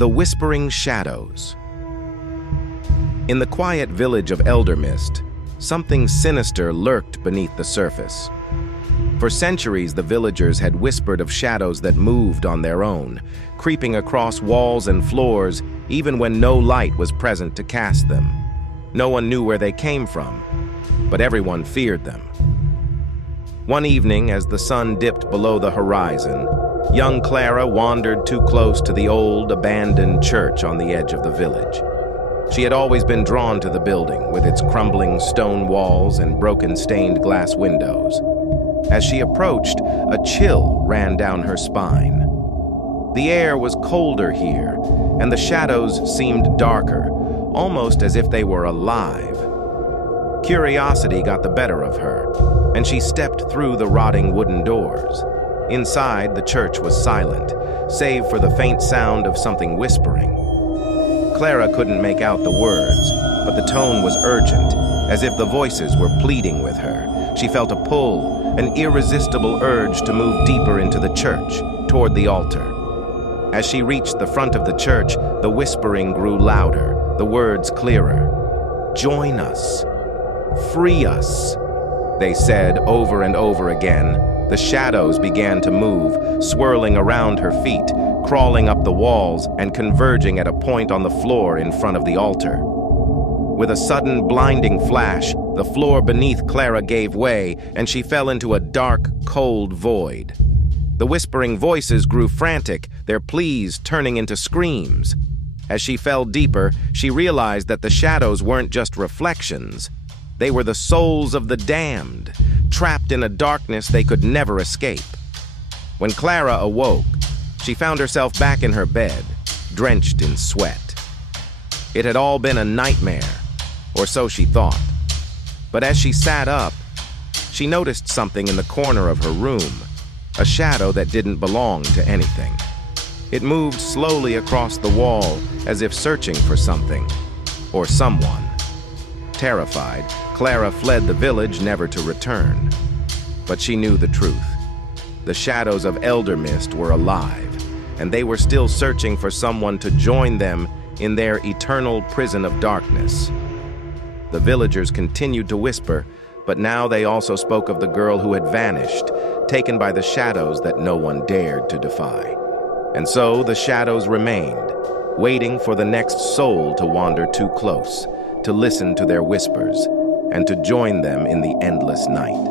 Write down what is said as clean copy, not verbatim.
The Whispering Shadows. In the quiet village of Eldermist, something sinister lurked beneath the surface. For centuries, the villagers had whispered of shadows that moved on their own, creeping across walls and floors even when no light was present to cast them. No one knew where they came from, but everyone feared them. One evening, as the sun dipped below the horizon, young Clara wandered too close to the old, abandoned church on the edge of the village. She had always been drawn to the building, with its crumbling stone walls and broken stained glass windows. As she approached, a chill ran down her spine. The air was colder here, and the shadows seemed darker, almost as if they were alive. Curiosity got the better of her, and she stepped through the rotting wooden doors. Inside, the church was silent, save for the faint sound of something whispering. Clara couldn't make out the words, but the tone was urgent, as if the voices were pleading with her. She felt a pull, an irresistible urge to move deeper into the church, toward the altar. As she reached the front of the church, the whispering grew louder, the words clearer. "Join us. Free us," they said over and over again. The shadows began to move, swirling around her feet, crawling up the walls and converging at a point on the floor in front of the altar. With a sudden blinding flash, the floor beneath Clara gave way, and she fell into a dark, cold void. The whispering voices grew frantic, their pleas turning into screams. As she fell deeper, she realized that the shadows weren't just reflections. They were the souls of the damned, trapped in a darkness they could never escape. When Clara awoke, she found herself back in her bed, drenched in sweat. It had all been a nightmare, or so she thought. But as she sat up, she noticed something in the corner of her room, a shadow that didn't belong to anything. It moved slowly across the wall as if searching for something, or someone. Terrified, Clara fled the village, never to return. But she knew the truth. The shadows of Eldermist were alive, and they were still searching for someone to join them in their eternal prison of darkness. The villagers continued to whisper, but now they also spoke of the girl who had vanished, taken by the shadows that no one dared to defy. And so the shadows remained, waiting for the next soul to wander too close, to listen to their whispers, and to join them in the endless night.